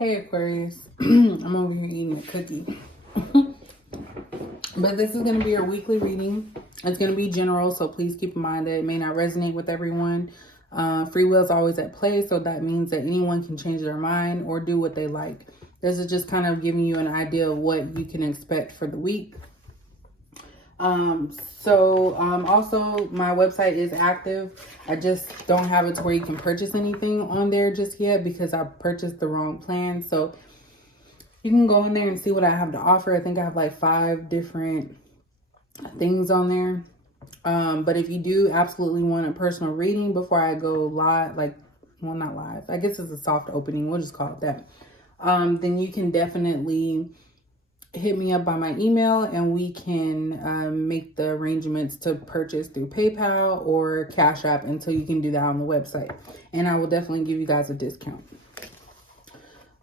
Hey Aquarius, I'm over here eating a cookie. But this is going to be your weekly reading. It's going to be general, so please keep in mind that it may not resonate with everyone. Free will is always at play, so that means that anyone can change their mind or do what they like. This is just kind of giving you an idea of what you can expect for the week. Also my website is active. I just don't have it to where you can purchase anything on there just yet because I purchased the wrong plan. So you can go in there and see what I have to offer. I think I have like 5 different things on there. But if you do absolutely want a personal reading before I go live, not live, I guess it's a soft opening, we'll just call it that. Then you can definitely hit me up by my email and we can make the arrangements to purchase through PayPal or Cash App until you can do that on the website. And I will definitely give you guys a discount.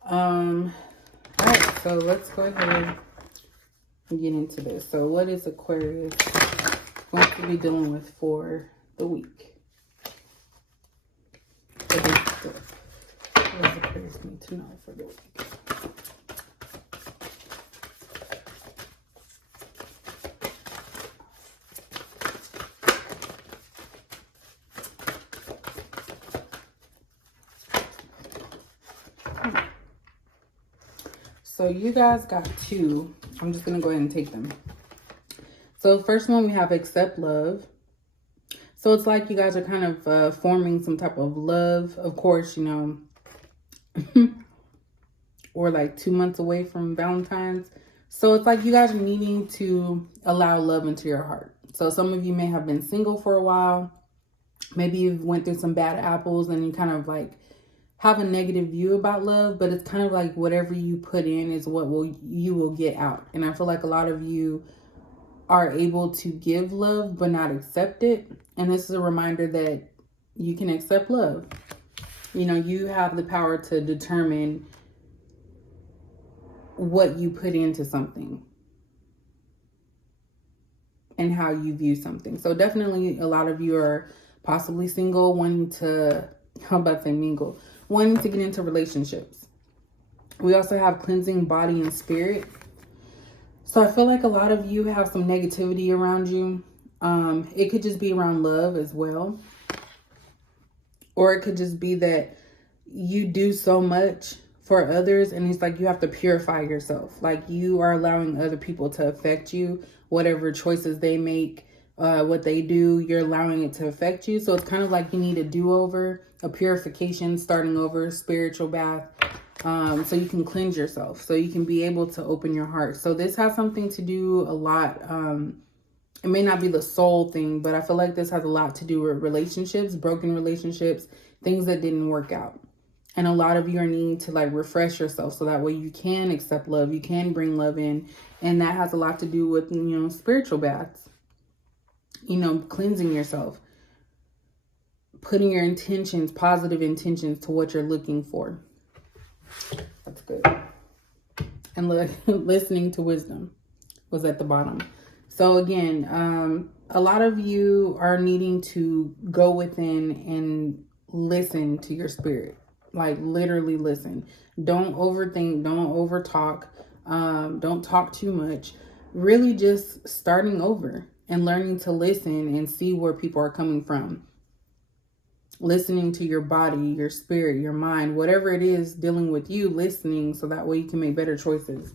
All right, so let's go ahead and get into this. So what is Aquarius going to be dealing with for the week? What does Aquarius need to know for the week? So you guys got 2. I'm just going to go ahead and take them. So first one, we have accept love. So it's like you guys are kind of forming some type of love. Of course, you know, we're like 2 months away from Valentine's. So it's like you guys are needing to allow love into your heart. So some of you may have been single for a while. Maybe you've went through some bad apples and you kind of like have a negative view about love, but it's kind of like whatever you put in is what you will get out. And I feel like a lot of you are able to give love but not accept it. And this is a reminder that you can accept love. You know, you have the power to determine what you put into something and how you view something. So definitely a lot of you are possibly single, wanting to, wanting to get into relationships. We also have cleansing body and spirit. So I feel like a lot of you have some negativity around you. It could just be around love as well. Or it could just be that you do so much for others and it's like you have to purify yourself. Like you are allowing other people to affect you. Whatever choices they make, what they do, you're allowing it to affect you. So it's kind of like you need a do-over, a purification, starting over, spiritual bath. So you can cleanse yourself, so you can be able to open your heart. So this has something to do a lot. It may not be the soul thing, but I feel like this has a lot to do with relationships, broken relationships, things that didn't work out. And a lot of you are needing to like refresh yourself so that way you can accept love, you can bring love in. And that has a lot to do with, you know, spiritual baths, you know, cleansing yourself, putting your intentions, positive intentions to what you're looking for. That's good. And listening to wisdom was at the bottom. So again, a lot of you are needing to go within and listen to your spirit. Like literally listen. Don't overthink. Don't overtalk. Don't talk too much. Really just starting over and learning to listen and see where people are coming from. Listening to your body, your spirit, your mind, whatever it is dealing with you, listening so that way you can make better choices.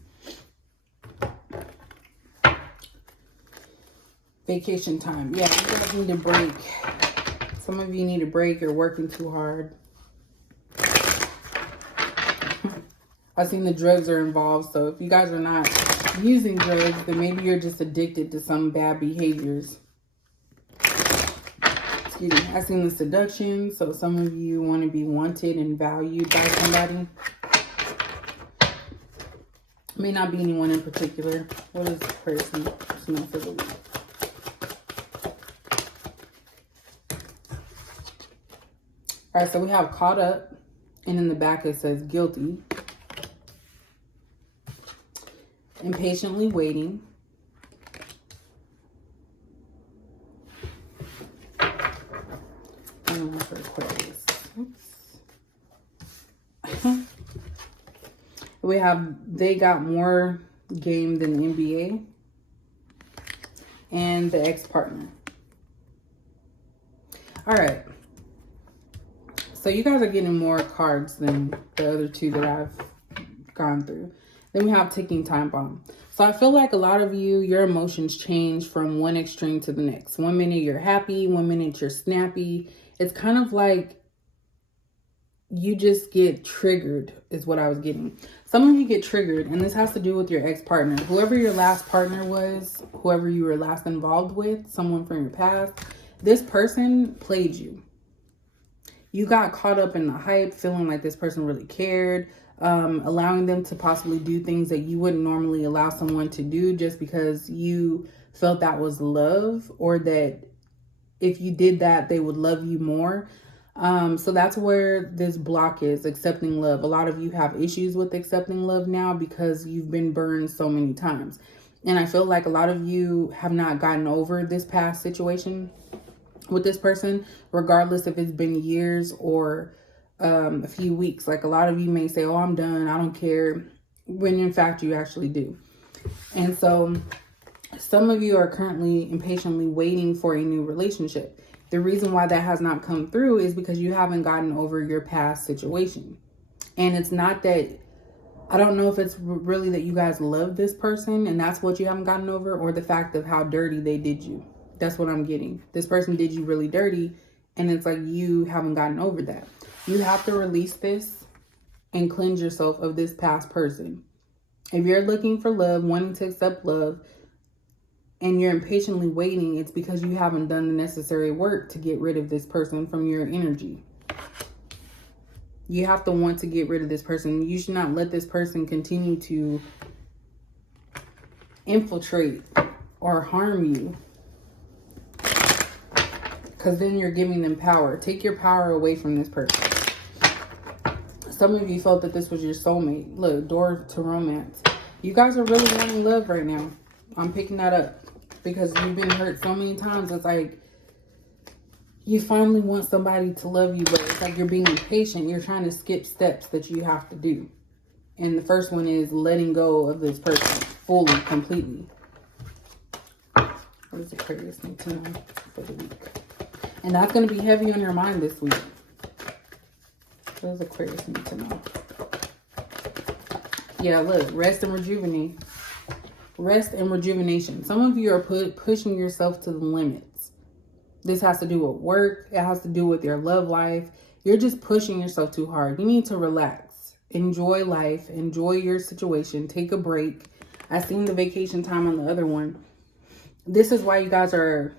Vacation time. Yeah, you guys need a break. Some of you need a break. You're working too hard. I've seen the drugs are involved. So if you guys are not using drugs, then maybe you're just addicted to some bad behaviors. Excuse me. I've seen the seduction. So some of you want to be wanted and valued by somebody. May not be anyone in particular. What is the person smell for the week? All right, so we have caught up, and in the back it says guilty. Impatiently waiting. For Aquarius. Oops. We have they got more game than the NBA. And the ex-partner. All right. So you guys are getting more cards than the other two that I've gone through. Then we have ticking time bomb. So I feel like a lot of you, your emotions change from one extreme to the next. 1 minute you're happy, 1 minute you're snappy. It's kind of like you just get triggered is what I was getting. Some of you get triggered, and this has to do with your ex-partner. Whoever your last partner was, whoever you were last involved with, someone from your past, this person played you. You got caught up in the hype, feeling like this person really cared, allowing them to possibly do things that you wouldn't normally allow someone to do just because you felt that was love, or that if you did that, they would love you more. So that's where this block is, accepting love. A lot of you have issues with accepting love now because you've been burned so many times. And I feel like a lot of you have not gotten over this past situation with this person, regardless if it's been years or a few weeks. Like a lot of you may say, oh, I'm done, I don't care, when in fact you actually do. And so some of you are currently impatiently waiting for a new relationship. The reason why that has not come through is because you haven't gotten over your past situation. And it's not that, I don't know if it's really that you guys love this person and that's what you haven't gotten over, or the fact of how dirty they did you. That's what I'm getting. This person did you really dirty, and it's like you haven't gotten over that. You have to release this and cleanse yourself of this past person. If you're looking for love, wanting to accept love, and you're impatiently waiting, it's because you haven't done the necessary work to get rid of this person from your energy. You have to want to get rid of this person. You should not let this person continue to infiltrate or harm you, because then you're giving them power. Take your power away from this person. Some of you felt that this was your soulmate. Look, door to romance. You guys are really wanting love right now. I'm picking that up. Because you've been hurt so many times. It's like you finally want somebody to love you, but it's like you're being impatient. You're trying to skip steps that you have to do. And the first one is letting go of this person fully, completely. What does Aquarius need to know for the week? And that's going to be heavy on your mind this week. What does Aquarius need to know? Yeah, look, rest and rejuvenate. Rest and rejuvenation. Some of you are pushing yourself to the limits. This has to do with work. It has to do with your love life. You're just pushing yourself too hard. You need to relax. Enjoy life. Enjoy your situation. Take a break. I seen the vacation time on the other one. This is why you guys are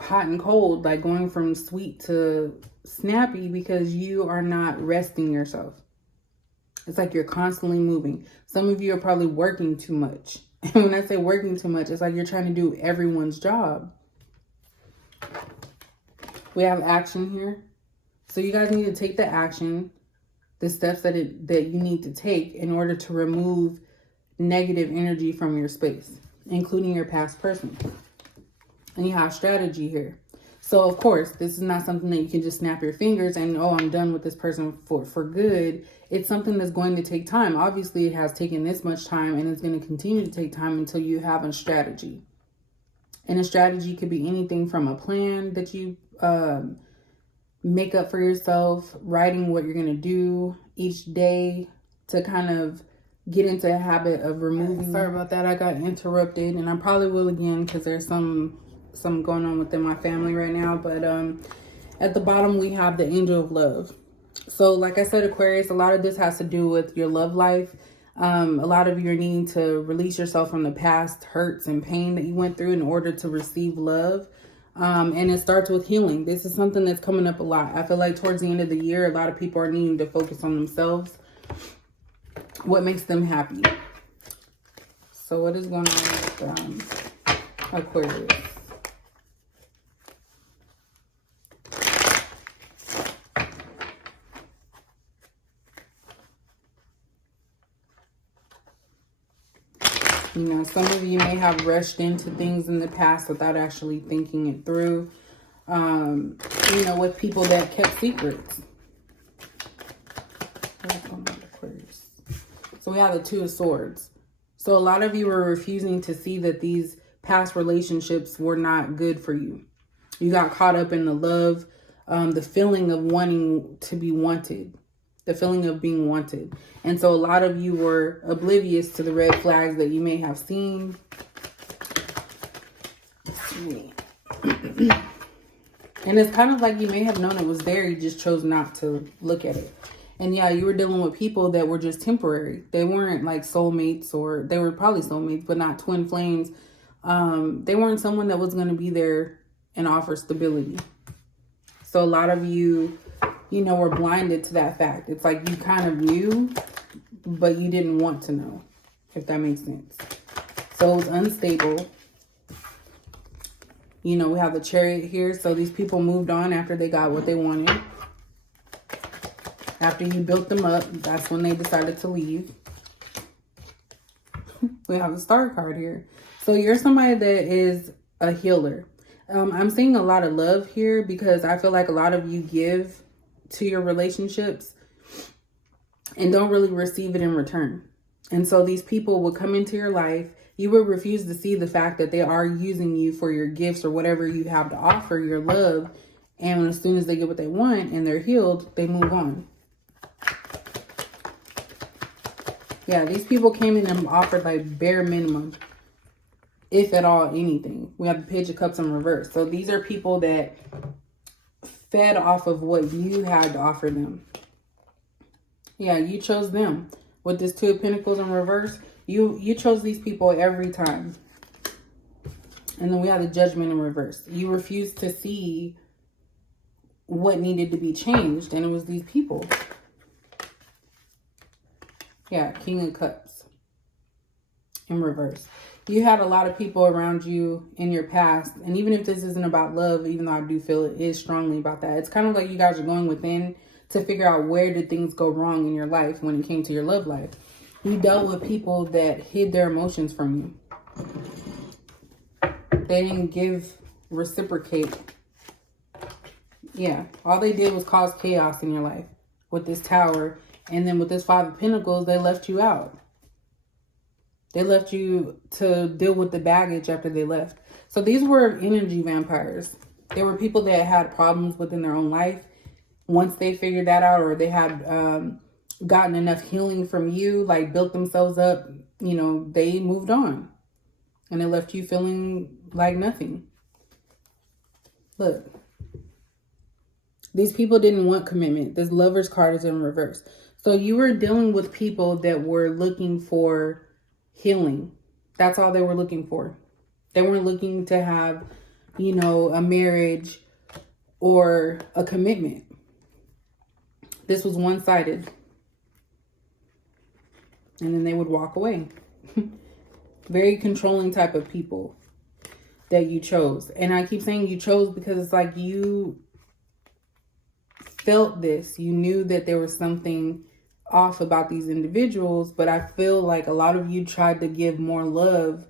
hot and cold, like going from sweet to snappy, because you are not resting yourself. It's like you're constantly moving. Some of you are probably working too much. And when I say working too much, it's like you're trying to do everyone's job. We have action here. So you guys need to take the action, the steps that you need to take in order to remove negative energy from your space, including your past person. And you have strategy here. So of course, this is not something that you can just snap your fingers and, oh, I'm done with this person for good. It's something that's going to take time. Obviously, it has taken this much time, and it's going to continue to take time until you have a strategy. And a strategy could be anything from a plan that you make up for yourself, writing what you're going to do each day to kind of get into a habit of removing. Sorry about that. I got interrupted, and I probably will again because there's some going on within my family right now. But at the bottom, we have the angel of love. So like I said, Aquarius, a lot of this has to do with your love life. A lot of you are needing to release yourself from the past hurts and pain that you went through in order to receive love. And it starts with healing. This is something that's coming up a lot. I feel like towards the end of the year, a lot of people are needing to focus on themselves. What makes them happy. So what is going on with Aquarius? You know, some of you may have rushed into things in the past without actually thinking it through. You know, with people that kept secrets. So we have the Two of Swords. So a lot of you are refusing to see that these past relationships were not good for you. You got caught up in the love, the feeling of wanting to be wanted, the feeling of being wanted. And so a lot of you were oblivious to the red flags that you may have seen. And it's kind of like you may have known it was there, you just chose not to look at it. And yeah, you were dealing with people that were just temporary. They weren't like soulmates, or they were probably soulmates, but not twin flames. They weren't someone that was going to be there and offer stability. So a lot of you, you know, were blinded to that fact. It's like you kind of knew, but you didn't want to know, if that makes sense. So it was unstable. You know, we have the Chariot here. So these people moved on after they got what they wanted. After you built them up, that's when they decided to leave. We have a Star card here. So you're somebody that is a healer. I'm seeing a lot of love here because I feel like a lot of you give to your relationships and don't really receive it in return. And so these people will come into your life. You will refuse to see the fact that they are using you for your gifts or whatever you have to offer, your love. And as soon as they get what they want and they're healed, they move on. Yeah, these people came in and offered like bare minimum, if at all anything. We have the Page of Cups in reverse. So these are people that fed off of what you had to offer them. Yeah, you chose them. With this Two of Pentacles in reverse, you chose these people every time. And then we have the Judgment in reverse. You refused to see what needed to be changed, and it was these people. Yeah, King of Cups in reverse. You had a lot of people around you in your past. And even if this isn't about love, even though I do feel it is strongly about that, it's kind of like you guys are going within to figure out where did things go wrong in your life when it came to your love life. You dealt with people that hid their emotions from you. They didn't reciprocate. Yeah, all they did was cause chaos in your life with this Tower. And then with this Five of Pentacles, they left you out. They left you to deal with the baggage after they left. So these were energy vampires. They were people that had problems within their own life. Once they figured that out, or they had gotten enough healing from you, like built themselves up, you know, they moved on. And they left you feeling like nothing. Look. These people didn't want commitment. This Lover's card is in reverse. So you were dealing with people that were looking for healing. That's all they were looking for. They weren't looking to have, you know, a marriage or a commitment. This was one-sided. And then they would walk away. Very controlling type of people that you chose. And I keep saying you chose because it's like you felt this. You knew that there was something off about these individuals, but I feel like a lot of you tried to give more love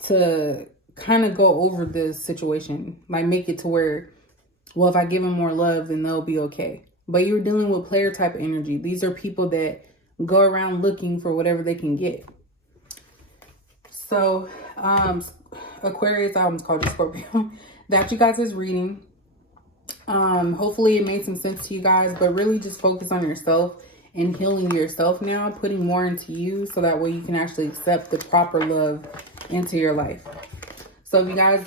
to kind of go over the situation, like make it to where, well, if I give them more love, then they'll be okay. But you're dealing with player type of energy. These are people that go around looking for whatever they can get. So Aquarius, I almost called you Scorpio. That's you guys' reading. Hopefully it made some sense to you guys, but really just focus on yourself and healing yourself now, putting more into you so that way you can actually accept the proper love into your life. So if you guys